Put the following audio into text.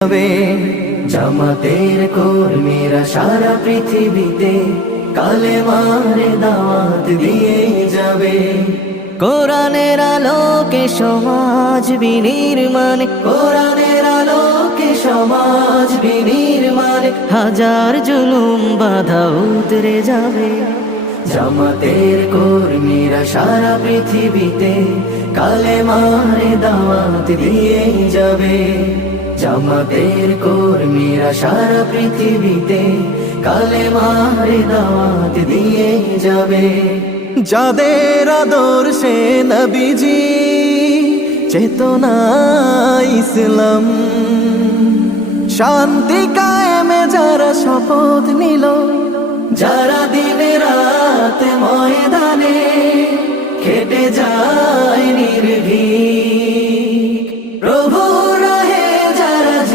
যাবে জামাতের কর্মীরা সারা পৃথিবীতে কালেমার দাওয়াত দিয়ে যাবে। কোরআনের আলোকে সমাজ বিনির্মাণ, কোরআনের আলোকে সমাজ বিনির্মাণ, হাজার জুলুম বাধা উতরে যাবে। জামাতের কর্মীরা সারা পৃথিবীতে কালেমার দাওয়াত দিয়ে যাবে। জামাতের কর্মীরা সারা পৃথিবীতে কালেমার দাওয়াত দিয়ে যাবে। যাদের আদর্শে নবীজি চেতনা ইসলাম, শান্তি কায়েমে যারা শপথ নিল, যারা দিনে রাতে ময়দানে খেটে যায় নির্ভীক,